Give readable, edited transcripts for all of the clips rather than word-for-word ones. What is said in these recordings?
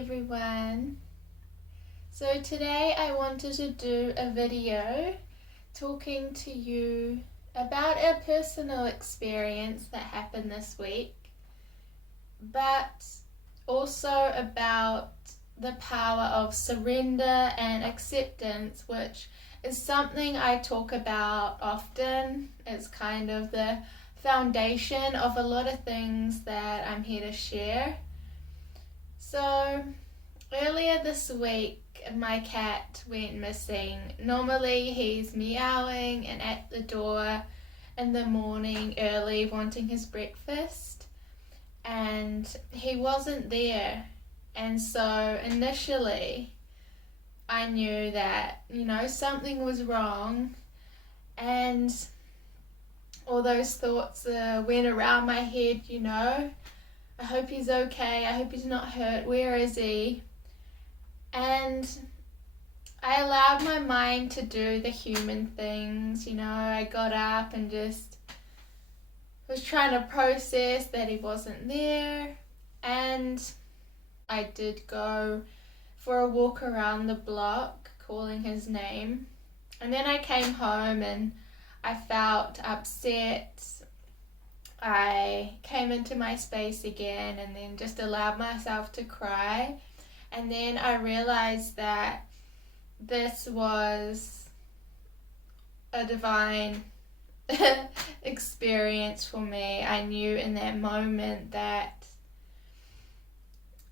everyone. So today I wanted to do a video talking to you about a personal experience that happened this week, but also about the power of surrender and acceptance, which is something I talk about often. It's kind of the foundation of a lot of things that I'm here to share. So earlier this week, my cat went missing. Normally he's meowing and at the door in the morning early wanting his breakfast, and he wasn't there. And so initially I knew that, something was wrong, and all those thoughts went around my head, I hope he's okay, I hope he's not hurt, where is he? And I allowed my mind to do the human things, I got up and just was trying to process that he wasn't there, and I did go for a walk around the block calling his name. And then I came home and I felt upset. I came into my space again and then just allowed myself to cry. And then I realized that this was a divine experience for me. I knew in that moment that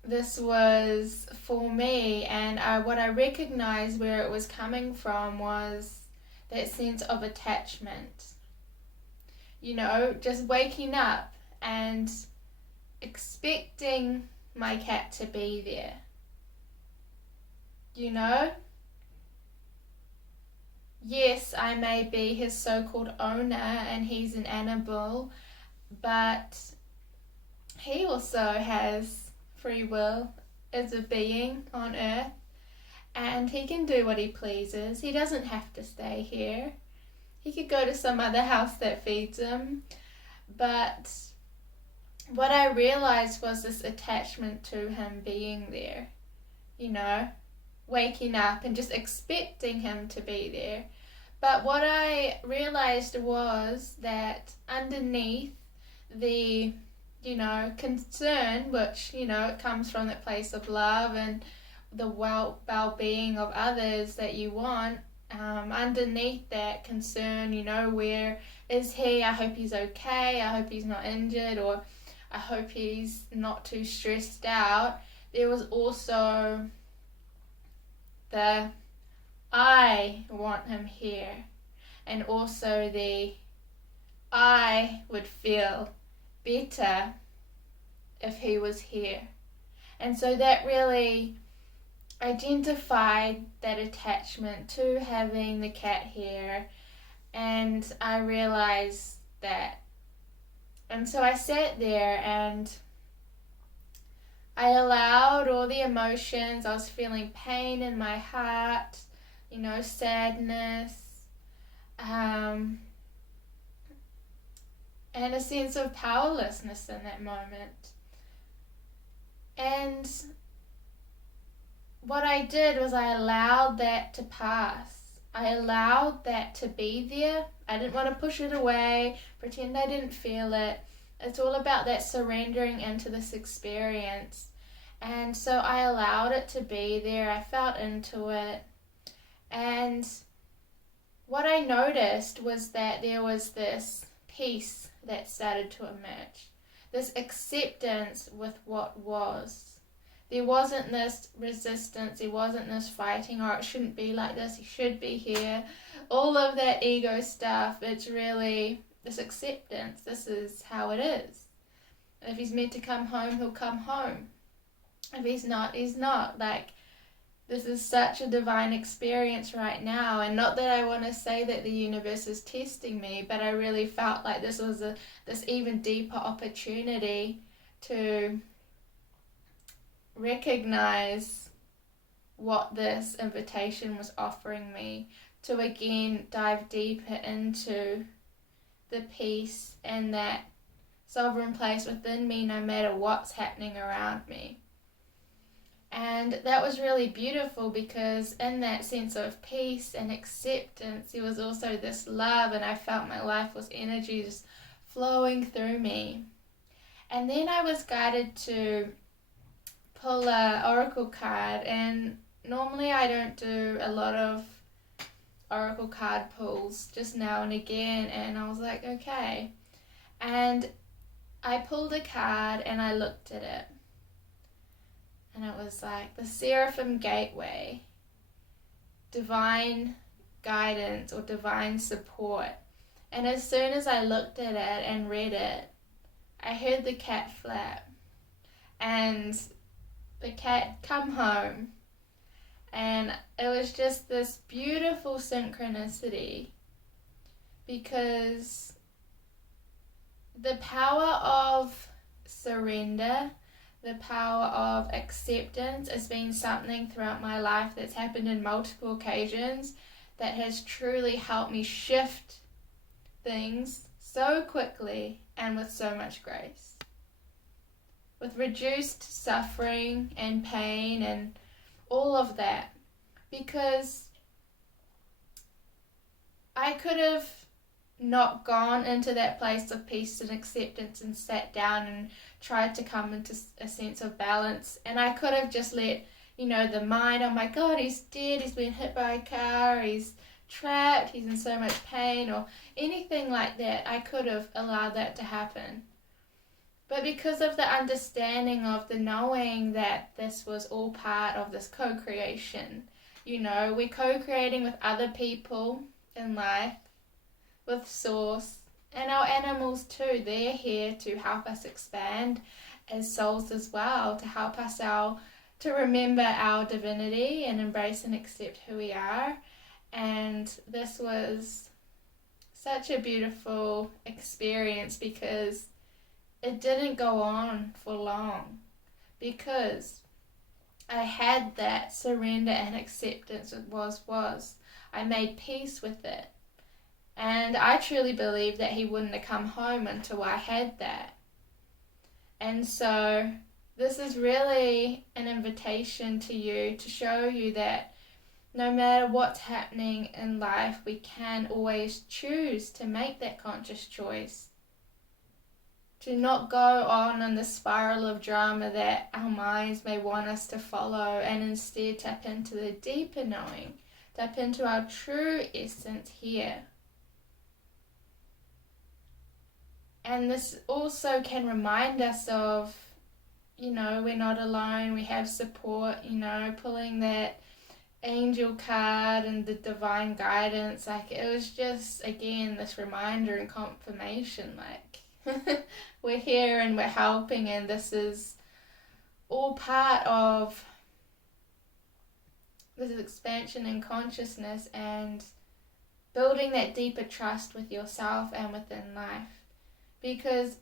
this was for me, and what I recognized where it was coming from was that sense of attachment. Just waking up and expecting my cat to be there. Yes, I may be his so-called owner and he's an animal, but he also has free will as a being on earth, and he can do what he pleases. He doesn't have to stay here. He could go to some other house that feeds him. But what I realized was this attachment to him being there, waking up and just expecting him to be there. But what I realized was that underneath the concern, which, it comes from that place of love and the well-being of others that you want, underneath that concern, where is he? I hope he's okay. I hope he's not injured, or I hope he's not too stressed out. There was also the I want him here, and also the I would feel better if he was here. And so that really identified that attachment to having the cat here, and I realized that. And so I sat there and I allowed all the emotions. I was feeling pain in my heart, sadness, and a sense of powerlessness in that moment. And what I did was I allowed that to pass. I allowed that to be there. I didn't want to push it away, pretend I didn't feel it. It's all about that surrendering into this experience. And so I allowed it to be there. I felt into it. And what I noticed was that there was this peace that started to emerge. This acceptance with what was. There wasn't this resistance, there wasn't this fighting, or it shouldn't be like this, he should be here. All of that ego stuff, it's really this acceptance. This is how it is. If he's meant to come home, he'll come home. If he's not, he's not. This is such a divine experience right now, and not that I want to say that the universe is testing me, but I really felt like this was this even deeper opportunity to recognize what this invitation was offering me, to again dive deeper into the peace and that sovereign place within me, no matter what's happening around me. And that was really beautiful because in that sense of peace and acceptance, there was also this love, and I felt my life was energy just flowing through me. And then I was guided to pull a oracle card, and normally I don't do a lot of oracle card pulls, just now and again, and I was like, okay. And I pulled a card and I looked at it. And it was like the Seraphim Gateway, divine guidance or divine support. And as soon as I looked at it and read it, I heard the cat flap and the cat come home. And it was just this beautiful synchronicity, because the power of surrender, the power of acceptance has been something throughout my life that's happened in multiple occasions that has truly helped me shift things so quickly and with so much grace. With reduced suffering and pain and all of that. Because I could have not gone into that place of peace and acceptance and sat down and tried to come into a sense of balance, and I could have just let the mind, oh my god, he's dead, he's been hit by a car, he's trapped, he's in so much pain, or anything like that. I could have allowed that to happen, but because of the understanding of the knowing that this was all part of this co-creation, we're co-creating with other people in life, with Source, and our animals too. They're here to help us expand as souls as well, to help us to remember our divinity and embrace and accept who we are. And this was such a beautiful experience because it didn't go on for long, because I had that surrender and acceptance. It was. I made peace with it. And I truly believe that he wouldn't have come home until I had that. And so this is really an invitation to you, to show you that no matter what's happening in life, we can always choose to make that conscious choice. To not go on in the spiral of drama that our minds may want us to follow, and instead tap into the deeper knowing, tap into our true essence here. And this also can remind us of, we're not alone, we have support, pulling that angel card and the divine guidance. Like, it was just, again, this reminder and confirmation, like, we're here and we're helping, and this is all part of this expansion in consciousness and building that deeper trust with yourself and within life. Because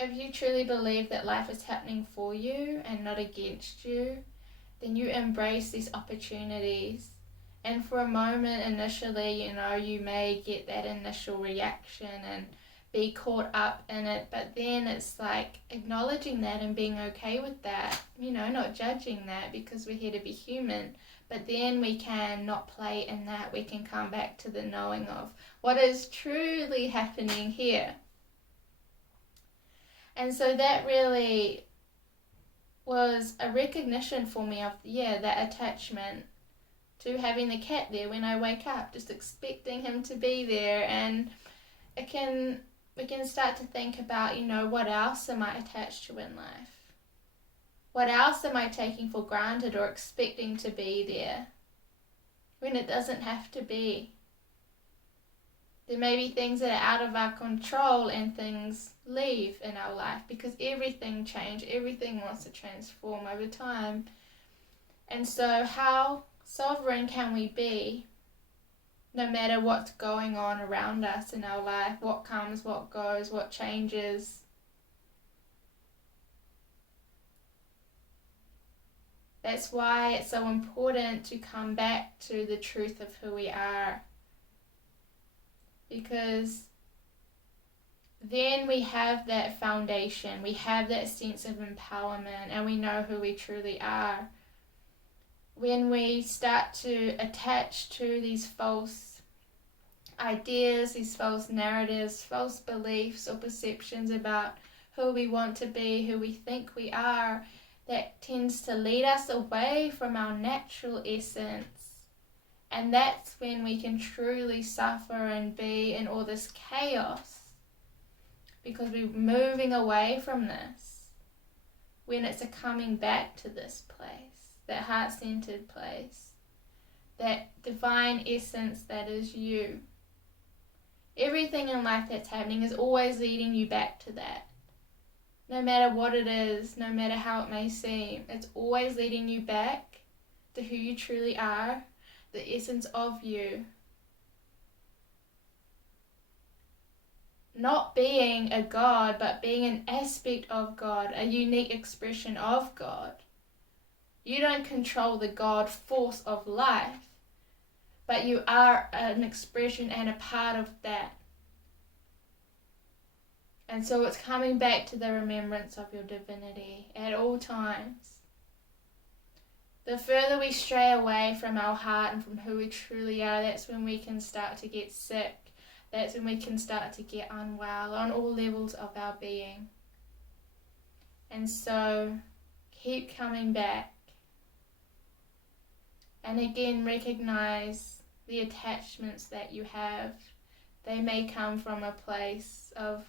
if you truly believe that life is happening for you and not against you, then you embrace these opportunities. And for a moment initially, you may get that initial reaction and be caught up in it, but then it's like acknowledging that and being okay with that, not judging that, because we're here to be human. But then we can not play in that. We can come back to the knowing of what is truly happening here. And so that really was a recognition for me of, that attachment to having the cat there when I wake up, just expecting him to be there. And we can start to think about, what else am I attached to in life? What else am I taking for granted or expecting to be there when it doesn't have to be? There may be things that are out of our control, and things leave in our life because everything changes, everything wants to transform over time. And so how sovereign can we be no matter what's going on around us in our life, what comes, what goes, what changes? That's why it's so important to come back to the truth of who we are. Because then we have that foundation, we have that sense of empowerment, and we know who we truly are. When we start to attach to these false ideas, these false narratives, false beliefs or perceptions about who we want to be, who we think we are, that tends to lead us away from our natural essence. And that's when we can truly suffer and be in all this chaos, because we're moving away from this, when it's a coming back to this place, that heart-centered place, that divine essence that is you. Everything in life that's happening is always leading you back to that. No matter what it is, no matter how it may seem, it's always leading you back to who you truly are, the essence of you. Not being a God, but being an aspect of God, a unique expression of God. You don't control the God force of life, but you are an expression and a part of that. And so it's coming back to the remembrance of your divinity at all times. The further we stray away from our heart and from who we truly are, that's when we can start to get sick. That's when we can start to get unwell on all levels of our being. And so keep coming back. And again, recognize the attachments that you have. They may come from a place of,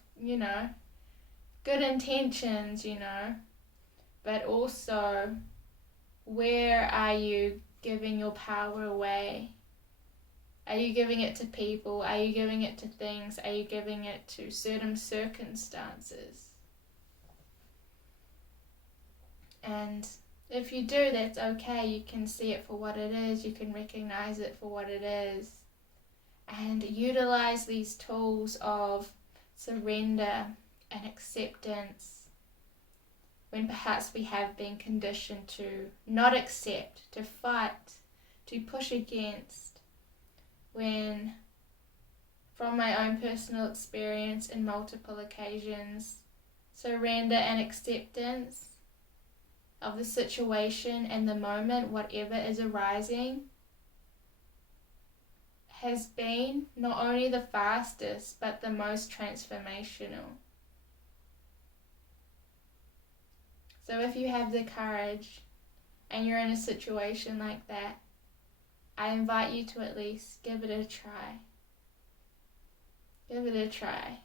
good intentions, but also, where are you giving your power away? Are you giving it to people? Are you giving it to things? Are you giving it to certain circumstances? And if you do, that's okay. You can see it for what it is. You can recognize it for what it is. And utilize these tools of surrender and acceptance when perhaps we have been conditioned to not accept, to fight, to push against. When, from my own personal experience in multiple occasions, surrender and acceptance of the situation and the moment, whatever is arising, has been not only the fastest, but the most transformational. So if you have the courage and you're in a situation like that, I invite you to at least give it a try. Give it a try.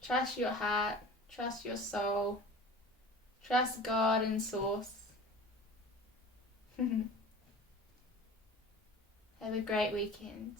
Trust your heart, trust your soul, trust God and Source. Have a great weekend.